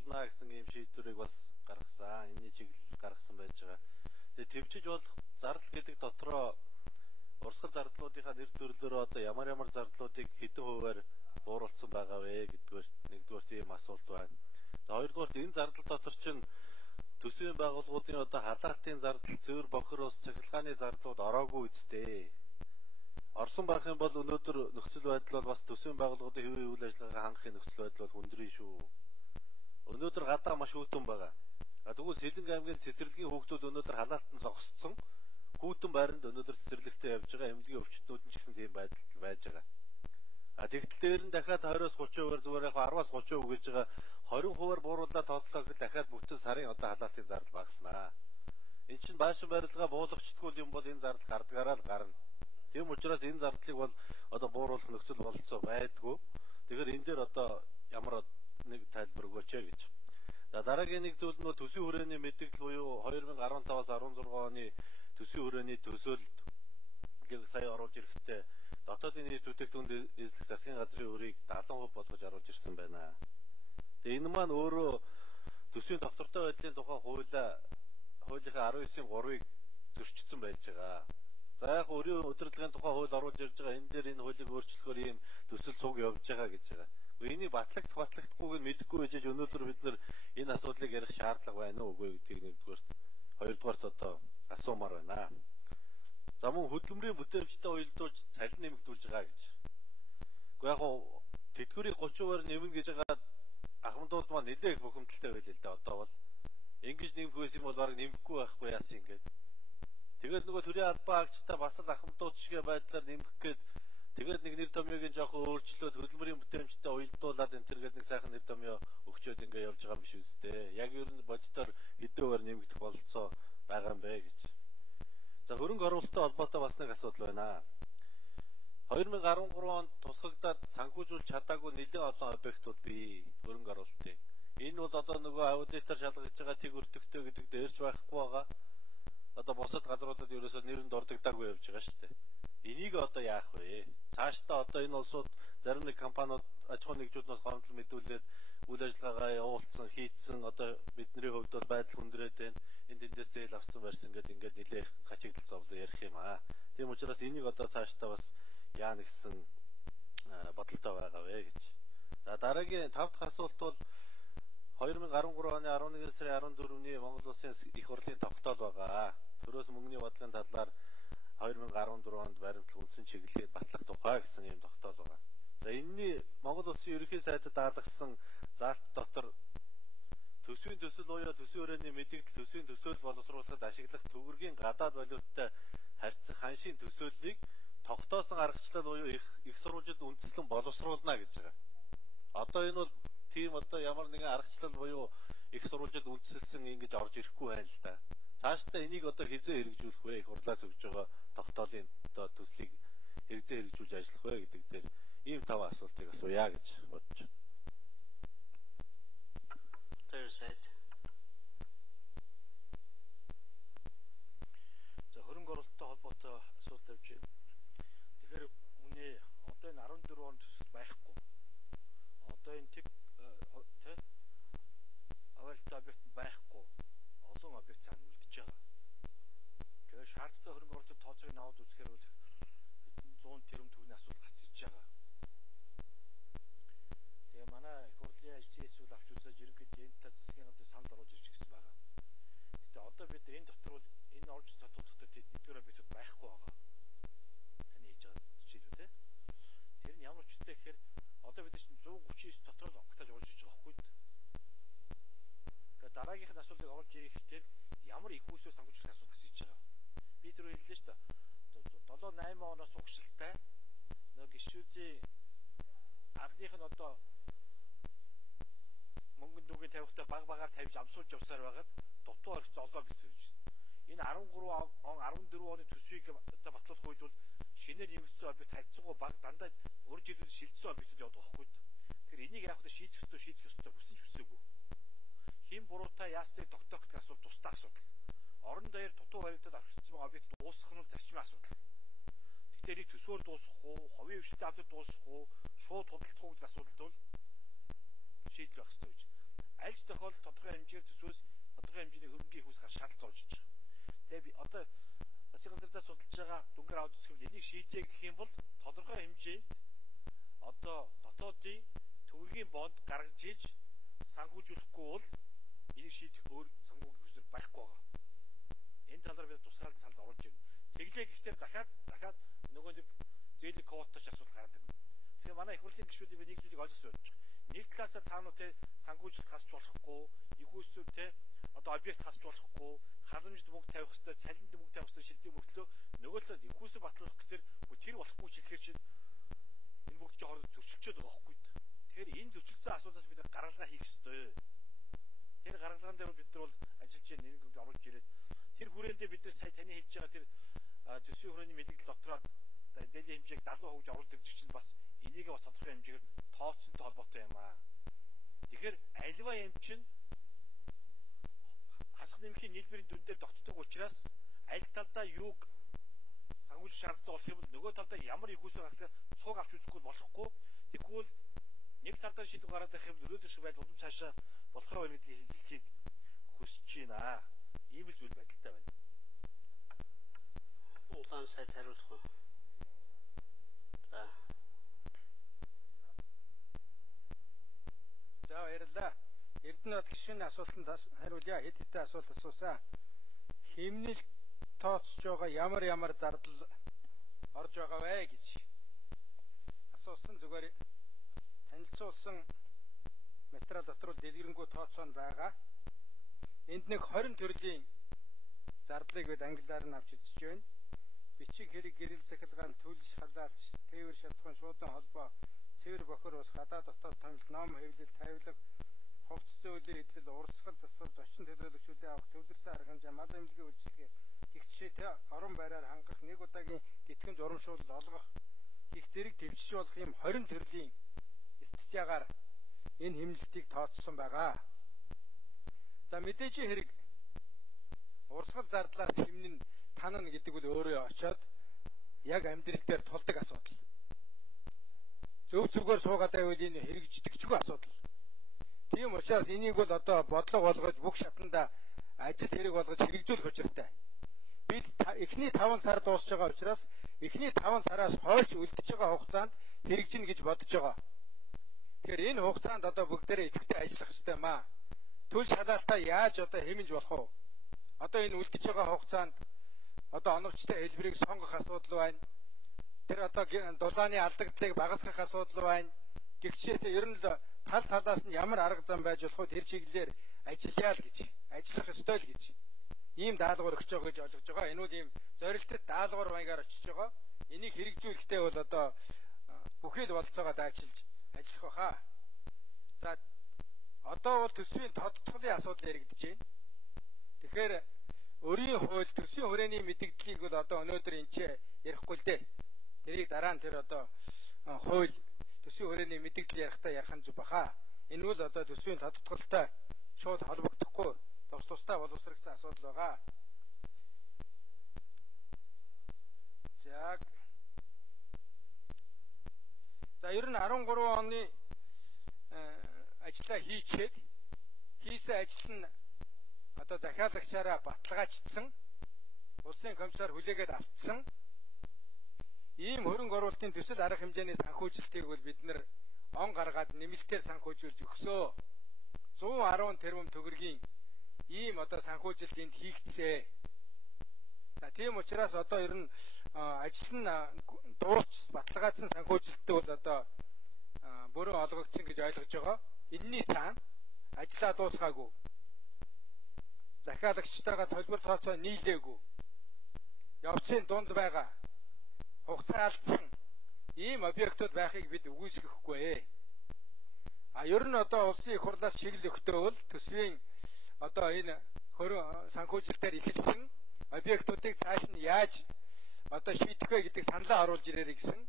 борлуулна гэсэн ийм шийдвэрийг бас гаргасан. Энэний чиглэл гаргасан байж байгаа. Тэгээ төвчж болох зардал гэдэг дотроо урсгал зардлуудынхаа нэр төрлөөрөө одоо ямар зардлуудыг хэдэн хувиар бууруулсан байгаа вэ гэдгээр нэгдүгээр ийм асуулт байна. За хоёрдугаар энэ зардал дотор чинь төсвийн байгууллагуудын одоо халаалтын зардал, цэвэр бохир ус цахилгааны зардлууд ороогүй үсттэй. Орсон байх юм бол өнөөдөр нөхцөл байдал бол бас төсвийн байгууллагуудын хэвийн үйл ажиллагаагаа хангахын нөхцөл байдал бол хүндрэн шүү. Өнөөдөр гадаа маш хүйтэн байгаа. Тэгвэл Сэлэнг аймгийн цэцэрлэгийн хүүхдүүд өнөөдөр халаалтан зогсцсон. Хүүтэн байранд өнөөдөр цэцэрлэгтээ явж байгаа эмнэлгийн өвчтнүүд нь ч гэсэн тийм байдал байж байгаа. Тэгтэл дээр нь дахиад 20-30% зүгээр яг 10-аас 30% гэж байгаа 20% бууруулаад тооцоолох гэхэд дахиад бүтэн сарын одоо халаалтын зардал багаснаа. Энд чинь байшин барилгаа буулгачдгүй юм бол энэ зардал гардгаараа л гарна. Тийм учраас энэ зардлыг бол одоо бууруулах нөхцөл бололцоо байдгүй. Тэгэхээр энэ дээр одоо ямар нэг тайлбар өгөөч гэж. За дараагийн нэг зүйл нь төсвийн хүрээний мэдээлэл буюу 2015-аас 16 оны төсвийн хүрээний төсөөлөлд сая оруулж ирэхдээ дотоодын нийт бүтээгдэхүүн эзлэх засгийн газрын өрийг 70% болгож оруулж ирсэн байна. Тэгээ энэ маань өөрөө төсвийн доктортой байдлын тухай хуулийнхаа 19-ийн 3-ыг зөрчсөн байж байгаа. За яг өрийн удирдлагын тухай хууль оруулж ирж байгаа. Энэ дээр энэ хуулийг өөрчлөхөөр ийм төсөл цуг явж байгаа гэж байгаа. Энийг батлагдахгүйг нь мэдэхгүй байж өнөөдөр бид нар энэ асуудлыг ярих шаардлага байна уу үгүй гэдгийг нэгдүгээр хоёрдугаарт одоо асуумаар байна. За мөн хөдөлмөрийн бүтээмжтэй уялдуулж цалин нэмэгдүүлж байгаа гэж. Гэхдээ яг тэтгэврийг 30%-аар нэмнэ гэж байгаа ахмадууд маань нэлээд их бухимдалтай байл л да. Одоо бол ингэж нэмэх байсан юм бол баг нэмэхгүй байхгүй яасан ингээд. Тэгээд нөгөө төрийн албан агчтай бас л ахмадууд шигэ байдлаар нэмэх гээд тэгээд нэг нэр томьёогийн жоохон өөрчлөөд хөдөлмөрийн бүтээмжтэй уялдуулаад энэ төргээд нэг сайхан нэр томьёо өгчөөд ингээ явж байгаа юм биш үстэй. Яг ер нь бодитоор хэдүүгээр нэмэгдэх бололцоо байгаа юм бэ гэж. За хөрөнгө оруулалттай холбоотой бас нэг асуудал байна. 2013 онд тусгагдаад санхүүжүүлж чадаагүй нэлээд олон объектууд бий хөрөнгө оруулалтын. Энэ бол одоо нөгөө аудитор шалгаж байгаа тэг өртөгтэй гэдэг дээрч байхгүй байгаа. Одоо босод газруудад ерөөсөө нэрэнд ордогдаагүй явж байгаа шүү дээ. Энийг одоо яах вэ? Цаашдаа одоо энэ улсууд зарим нэг компаниуд аж ахуйн нэгжүүднээс гомдол мэдүүлээд үйл ажиллагаагаа явуулсан, хийцэн одоо бидний хувьд бол байдал хүндрээд байна. Энд эндээс зээл авсан барьсан гэдэг ингээд нэлээх гачигдал зовлон ярих юм аа. Тийм учраас энийг одоо цаашдаа бас яана гэсэн бодолтой байгаа вэ гэж. За дараагийн 5 дахь асуулт бол 2013 оны 11 сарын 14-ний Монгол Улсын их хурлын тогтоол байгаа. Төрөөс мөнгөний бодлогын талаар 2014 онд баримтлах үндсэн чиглэлийг батлах тухай гэсэн ийм тогтоол байгаа. За энэний Монгол Улсын ерөнхий сайдад даалгасан заалт дотор төсвийн төсөл буюу төсвийн хүрээний мэдээлэл төсвийн төсөөлөл боловсруулахад ашиглах төгрөгийн гадаад валюттай харьцах ханшийн төсөөллийг тогтоосон аргачлал буюу их сурвалжид үндэслэн боловсруулна гэж байгаа. Одоо энэ бол тийм одоо ямар нэгэн аргачлал буюу их сурвалжид үндэслэн ингэж орж ирэхгүй байна л да. Цаашдаа энийг одоо хизээ хэрэгжүүлэх вэ? Их хурлаас өгж байгаа тогтоолын одоо төслийг хизээ хэрэгжүүлж ажиллах вэ гэдэг дээр ийм 5 асуултыг асууя гэж бодож байна. За хөрөнгө оруулалттай холбоотой асуулт тавьж байна. Тэгэхээр үнэ одоо энэ 14 он төсөл байхгүй. Одоо энэ тэг аваалтай объект байхгүй. Олон объект цаана үлдэж байгаа. Тэгэхээр шаардлагатай хөрөнгө оруулалтын тооцоог нь аваад үзэхээр бол хэдэн 100 тэрбум төгрөгийн асуудал гарч ирж байгаа. Тэгээ манай их хурлын ажлын эсвэл авч үзэж ерөнхийдөө энэ тал засгийн газрын санд оруулж ирж гисэн байгаа. Гэтэ одоо бид энэ дотор бол энэ орж татуулгатай эдгээр объектууд байхгүй байгаа. Таны хийж байгаа жишээлбэл тий. Тэр нь ямар учиртай гэхээр одоо бид чинь 139 дотор л октаж оруулж ирж байгаа байхгүй. Тэгээ дараагийнх нь асуултыг оруулж ирэхдээ ямар их үүсвэр санхүүжүүлэх асуудал гарч ирж байгаа. Би тэр хэллээ шүү дээ. 7-8 оноос угшилтай нэг гишүүдийн анхных нь одоо мөнгөнд дүнгийн тавихтаа багаар тавьж амсуулж явсаар байгаад дутуу орхиц олоо битэрж байна. Энэ 13 он 14 оны төсвийг одоо батлуулах үед бол шинээр нэмэгдсэн объект харьцангуй баг дандаа урд жилүүд шилжсэн объектууд явдаг байхгүй. Тэгэхээр энийг яах вэ? Шийдэх ёстой хүсэн ч хүсээгүй. Хин буруутай яастыг тогтоох гэх асуудал тусдаа асуудал. Орон даяар дутуу баригдаад орхигдсон байгаа объект дуусгах нь зарчмын асуудал. Тэгэхээр энийг төсвөөр дуусгах уу, ховын хвшилтийн авдад дуусгах уу, шууд худалдах уу гэдэг асуудалд бол шийдэл байх ёстой гэж. Аль ч тохиолдолд тодорхой хэмжээгээр төсвөөс тодорхой хэмжээний хөрөнгөний их ус гарах шаардлага болж байна. Тэгээ би одоо засгийн газар судалж байгаа дүнгээр аваад үзэхэд энийг шийдээ гэх юм бол тодорхой хэмжээнд одоо дотоодын төгрөгийн бонд гаргаж иж санхүүжүүлэхгүй бол энийг шийдэх өөр санхүүгийн хүсэл байхгүй байгаа. Энэ талаар бид тусгаалan санал оруулж байна. Тэглээ гэхдээ дахиад нөгөө нэг зээлийн квотач асуудал гардаг. Тэгэхээр манай их хурлын гишүүдийн би нэг зүйлийг ойлгосон байж байгаа. Нэг талаасаа та нар те санхүүжилт хасч болохгүй, их усүр те одоо объект хасч болохгүй, халамжид мөнгө тавих хэрэгтэй, цалинд мөнгө тавих хэрэгтэй шилдэг мөртлөө нөгөө талд их усүр батлуулах гэхээр тэр болохгүй шилхээр чинь энэ бүгд ч хооронд зөрчилчөөд байгаа байхгүй. Тэгэхээр энэ зөрчилдсөн асуудлаас бид гаргалгаа хийх ёстой. Тэр гаргалгаан дээр бид нар бол ажиллаж байгаа нэг оруулж ирээд тэр хүрээндээ бид нар сая таны хэлж байгаа тэр төсвийн хүрээний мэдээлэл дотроо зээлийн хэмжээг 70% оруулдаг чинь бас энийг бас тодорхой хэмжээгээр тооцсонтой холбоотой юм аа. Тэгэхээр альва юм чинь хасах нэмхийн нийлбэрийн дүн дээр тогтдог учраас аль талдаа юуг санхүүж шаардлагатай болох юм бол нөгөө талдаа ямар их усээр гарахыг цуг авч үзэхгүй болохгүй. Тэгвэл нэг талдаа шийдвэр гараад байх юм бол өнөөдөр шиг байдал улам цаашаа болохоор байна гэдгийг хэлхийг хүсэж байна. Ийм л зүйл байдалтай байна. Улаан сайд хариулах уу? За баярлалаа. Эрдэнэт гишүүний асуултанд хариулъя. Хэд хэдэн асуулт асуусан. Химнэл тооцож байгаа ямар зардал орж байгаа вэ гэж асуусан. Зүгээр танилцуулсан материал дотор дэлгэрэнгүй тооцоо байгаа. Энд нэг 20 төрлийн зардлыг бид англиар нь авч үзэж байна. Бичиг хэрэг, гэрэл захилгаан, төлс халаалч, тээвэр шалтгаан, шуудан холбоо, цэвэр бохор ус, гадаа дотоод томилт, ном хэвлэл, тавилга, хувцс зөөлөн эдлэл, урсгал засвар, зочин төлөөлөгч хүлээн авах, төвлөрсөн арга хэмжээ, мал эмнэлгийн үйлчилгээ, гих жишээтэй орон байраар хангах, нэг удаагийн гэтгэн журамшуул олгох, гих зэрэг төвчж болох юм 20 төрлийн статьягаар энэ хэмнэлтийг тооцсон байгаа. За мэдээж хэрэг урсгал зардлаас хэмнэн танана гэдэг бол өөрөө очоод яг амьдрал дээр тулдаг асуудал. Зөв зүгээр суугаад байвал энэ хэрэгждэгчгүй асуудал. Тийм учраас энийг бол одоо бодлого болгож бүх шатанда ажил хэрэг болгож хэрэгжүүлэх учиртай. Бид эхний 5 сар дуусж байгаа учраас эхний 5 сараас хойш үлдэж байгаа хугацаанд хэрэгжинэ гэж бодож байгаа. Тэгэхээр энэ хугацаанд одоо бүгдээрээ идэвхтэй ажиллах хэрэгтэй маа. Төл шалгаалтаа яаж одоо хэмнэж болох вэ? Одоо энэ үлдэж байгаа хугацаанд одоо оновчтой хэлбэрийг сонгох асуудал байна. Тэр одоо дулааны алдагдлыг багасгах асуудал байна. Гэхдээ ер нь л тал талаас нь ямар арга зам байж болох вэ? Тэр чиглэлээр ажиллая л гэж, ажиллах ёстой л гэж. Ийм даалгавар өгч байгаа гэж ойлгож байгаа. Энэ бол ийм зорилттой даалгавар маягаар очиж байгаа. Энийг хэрэгжүүлэхдээ бол одоо бүхий л болцоогоо даачилж ажиллах баха. За одоо бол төсвийн тодтголын асуудал яригдж байна. Тэгэхээр өрийн хууль төсвийн хүрээний мэдээллийг бол одоо өнөөдөр энэ ч ярихгүй л дээ. Тэрийг дараа нь тэр одоо хууль төсвийн хүрээний мэдээлэл ярихдаа ярих нь зүг баха. Энэ бол одоо төсвийн тодтголтой шууд холбогдохгүй тусдаа боловсрогдсон асуудал байгаа. За ер нь 13 оны ажлаа хийчихэд хийсэн ажил нь одоо захиалагчаараа баталгаажсан, улсын комиссар хүлээгээд автсан. Ийм хөрөнгө оруулалтын төсөл арга хэмжээний санхүүжилтийг бол бид нэр он гаргаад нэмэлтээр санхүүжүүлж өгсөө. 110 тэрбум төгрөгийн ийм одоо санхүүжилт энд хийгдсэ. За тийм учраас одоо ер нь ажил нь дуусч баталгаажсан санхүүжилттэй бол одоо бүрэн олгогдсон гэж ойлгож байгаа. Энэний цаана ажлаа дуусгаагүй. Захиалагчтайгаа төлбөр тооцоо нийлээгүй. Явцын дунд байгаа хугацаа алдсан ийм объектууд байхыг бид үгүйсгэхгүй. Ер нь одоо улсын их хурлаас чиглэл өгтөөвөл төсвийн одоо энэ санхүүжилтээр эхэлсэн объектуудыг цааш нь яаж одоо шийдэх вэ гэдэг саналаа оруулж ирээрэй гэсэн.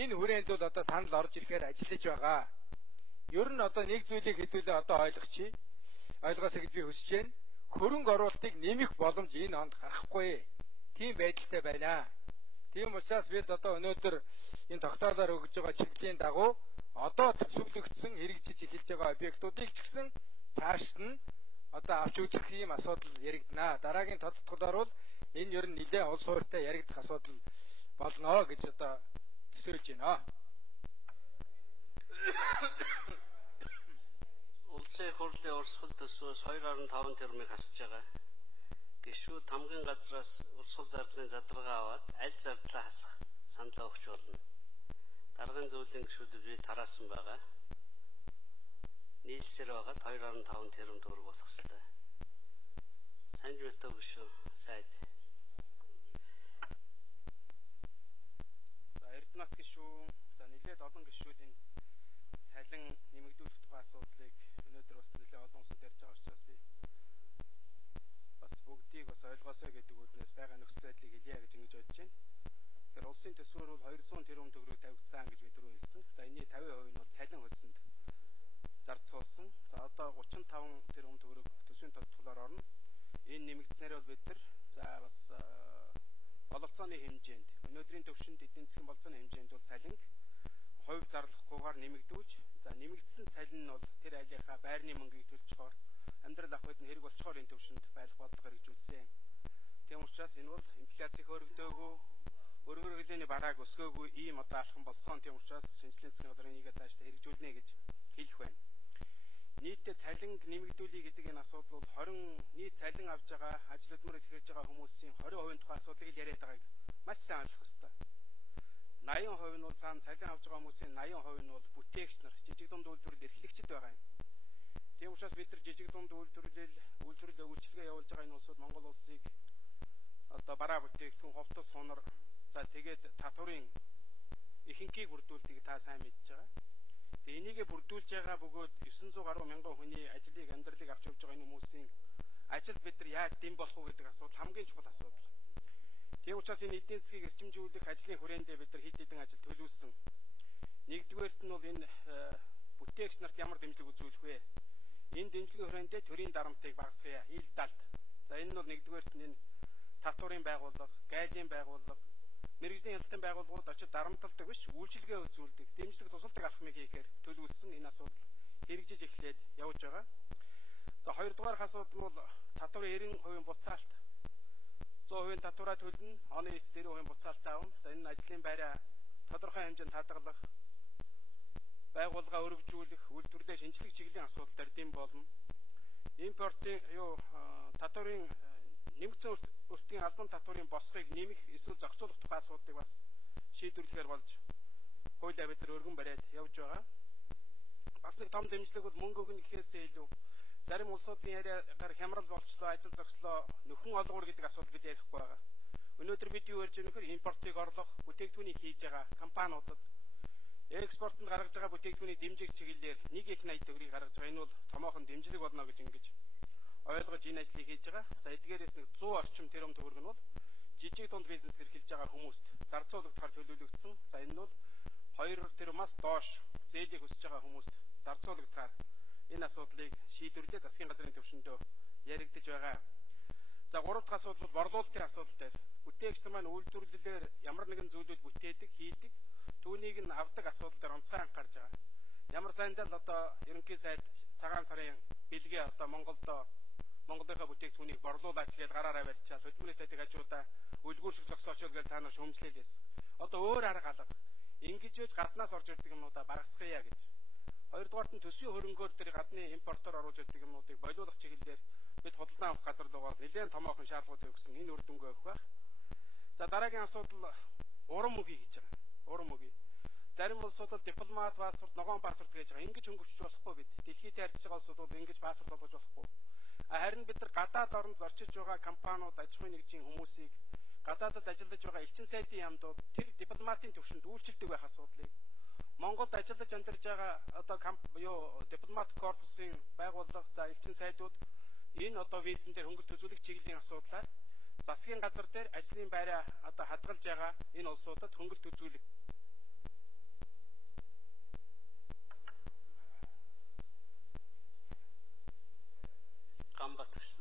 Энэ хүрээнд бол одоо санал орж ирэхээр ажиллаж байгаа. Ер нь одоо нэг зүйлийг хэдүүлээ одоо ойлгоосоо гэж би хүсэж байна. Хөрөнгө оруулалтыг нэмэх боломж энэ онд гарахгүй. Тийм байдалтай байна. Тийм учраас бид одоо өнөөдөр энэ тогтоолоор өгж байгаа чиглэлийн дагуу одоо төсөвлөгдсөн хэрэгжиж эхэлж байгаа объектуудыг ч гэсэн цааш нь одоо авч үзэх ийм асуудал яригдана. Дараагийн тодтголоор бол энэ ер нь нэлээд улс хууртай яригдах асуудал болно гэж одоо төсөөлж байна. Улсын их хурлын урсгал төсвөөс 2.5 тэрбумыг хасж байгаа. Гишүүд хамгийн газраас урсгал зардлын задрагаа аваад аль зардлаа хасах саналаа өгч болно. Даргын зөвлөлийн гишүүдэд би тараасан байгаа. Нийлсээр байгаад 2.5 тэрбум төгрөг болох ёстой. Санж байтаа гишүү сайд. За Эрдэнэт гишүү, за нэлээд олон гишүүдийн цалин нэмэгдүүлэх тухай асуудлыг өнөөдөр бас нэлээд олон улсад ярьж байгаа учраас би бас бүгдийг бас ойлгоосой гэдэг үднээс байгаа нөхцөл байдлыг хэлье гэж ингэж бодож байна. Тэгэхээр улсын төсвөр бол 200 тэрбум төгрөг тавигдсан гэж бид түрүү хэлсэн. За энэний 50% нь бол цалин хөлсөнд зарцуулсан. За одоо 35 тэрбум төгрөг төсвийн тодтголоор орно. Энэ нэмэгдснээр бол бид нар за бас бололцооны хэмжээнд өнөөдрийн төвшөнд эдийн засгийн бололцооны хэмжээнд бол цалинг хувь зарлахгүйгээр нэмэгдүүлж, за нэмэгдсэн цалин нь бол тэр айлынхаа байрны мөнгийг төлчихоор амьдрал ах байдны хэрэг болцохоор энэ төвшөнд байх бодлого хэрэгжүүлсэн. Тийм учраас энэ бол инфляцийг хөргөдөөгүй, өргөр хөлийн барааг өсгөөгүй ийм одоо алхам болсон. Тийм учраас шинжлэлийн засгийн газрын нийгээ цаашдаа хэрэгжүүлнэ гэж хэлэх байна. Нийтдээ цалин нэмэгдүүлэх гэдэг энэ асуудал бол 20 нийт цалин авж байгаа, ажил хөдөлмөр эхлэж байгаа хүмүүсийн 20% тухай асуудлыг яриад байгааг маш сайн ойлгох ёстой. 80% нь бол цаана цалин авж байгаа хүмүүсийн 80% нь бол бүтээгч нар, жижиг дунд үйлдвэрлэл эрхлэгчид байгаа юм. Тийм учраас бид нар жижиг дунд үйлдвэрлэл үйлчлэгээ явуулж байгаа энэ улсууд Монгол улсыг одоо бараа бүтээгдэхүүн, хувцас, сунар, за тэгээд татварын ихэнхийг бүрдүүлдэг та сайн мэдж байгаа. Тэгээ энийгээ бүрдүүлж байгаа бөгөөд 900 гаруй мянган хүний ажлыг, амьдралыг авч явж байгаа энэ хүмүүсийн ажилд бид нар яаж дэм болох уу гэдэг асуудал хамгийн чухал асуудал. Тийм учраас энэ эдийн засгийг эрчимжүүлэх ажлын хүрээндээ бид нар хэд хэдэн ажил төлөвлөсөн. Нэгдүгээрт нь бол энэ бүтээгч нарт ямар дэмжлэг үзүүлэх вэ? Энэ дэмжлэгийн хүрээндээ төрийн дарамтыг багасгая. Ил далд. За энэ нь бол нэгдүгээрт нь энэ татварын байгууллага, гайлын байгууллага, мэргэжлийн хяналтын байгууллагууд очиж дарамталдаг биш, үйлчилгээ үзүүлдэг, дэмжлэг тусалдаг алхмыг хийхээр төлөвлөсөн энэ асуудал хэрэгжиж эхлээд явж байгаа. За хоёрдугаар асуудал бол татварын 90% буцаалт. 100% татвараа төлнө, оны эц 90% буцаалтаа авна. За энэ нь ажлын байраа тодорхой хэмжээнд хадгалах, байгууллага өргөжүүлэх, үйлдвэрлэлээ шинжлэх чиглэлийн асуудал дэм болно. Импортын татварын нэмэгдсэн өртгийн албан татварын босгыг нэмэх эсвэл зохицуулах тухай асуудлыг бас шийдвэрлэхээр болж хуулиа бид нар өргөн бариад явж байгаа. Бас нэг том дэмжлэг бол мөнгө өгнө гэхээсээ илүү зарим улсуудын яриагаар хямрал болчлоо, ажил зогслоо, нөхөн олгуур гэдэг асуудал бид ярихгүй байгаа. Өнөөдөр бид юу ярьж байгаа нөхөр импортыг орлох, бүтээгдэхүүнийг хийж байгаа компаниудад экспортод гаргаж байгаа бүтээгдэхүүний дэмжих чиглэлээр 1.80 төгрөгийг гаргаж байгаа. Энэ бол томоохон дэмжлэг болно гэж ингэж ойлгож энэ ажлыг хийж байгаа. За эдгээрээс нэг 100 орчим тэрбум төгрөг нь бол жижиг дунд бизнес эрхэлж байгаа хүмүүст зарцуулагдахаар төлөвлөгдсөн. За энэ нь бол 2 тэрбумаас доош зээлийг өсөж байгаа хүмүүст зарцуулагдахаар энэ асуудлыг шийдвэрлээ засгийн газрын төвшөндөө яригдж байгаа. За гурав дахь асуудал бол борлуулалтын асуудал дээр бүтээгч нар маань үйлдвэрлэлээр ямар нэгэн зүйлүүд бүтээдэг, хийдэг, түүнийг нь авдаг асуудал дээр онцгой анхаарч байгаа. Ямар сайндаа л одоо ерөнхий сайд цагаан сарын бэлгээ одоо Монголынхаа бүтээгдэхүүнийг борлуулаач гэж гараараа барьчаал хөдөлмөрийн сайдыг хажуудаа үлгүүр шиг зогсоочвол гэж та нар шүүмжлээлээс. Одоо өөр арга алга. Ингэж байж гаднаас орж ирдэг юмнуудаа багасгая гэж. Хоёрдугаарт нь төсвийн хөрөнгөөр дээр гадны импортоор оруулж ирдэг юмнуудыг болиулах чиглэлээр бид худалдан авах газар руугаа нэлээд томоохон шаардлагууд өгсөн энэ үр дүнгээ өгөх байх. За дараагийн асуудал уран мөгийг хийж байгаа. Уран мөгийг. Зарим улсууд бол дипломат паспорт, ногоон паспорт гэж байгаа. Ингэж хөнгөвчж болохгүй бид. Дэлхийд харьцаж байгаа улсууд бол ингэж паспорт олгож болохгүй. Харин бид нар гадаад орнд зорчиж байгаа компаниуд, аж ахуйн нэгжийн хүмүүсийг гадаадд ажиллаж байгаа элчин сайдын яамдууд тэр дипломатын төвшөнд үйлчилдэг байх асуудлыг Монголд ажиллаж амьдарч байгаа одоо дипломат корпусын байгууллага, за элчин сайдууд энэ одоо визэн дээр хөнгөлт үзүүлэх чиглэлийн асуудлаар засгийн газар дээр ажлын байраа одоо хадгалж байгаа энэ улсуудад хөнгөлт үзүүлэх Гамбатагш.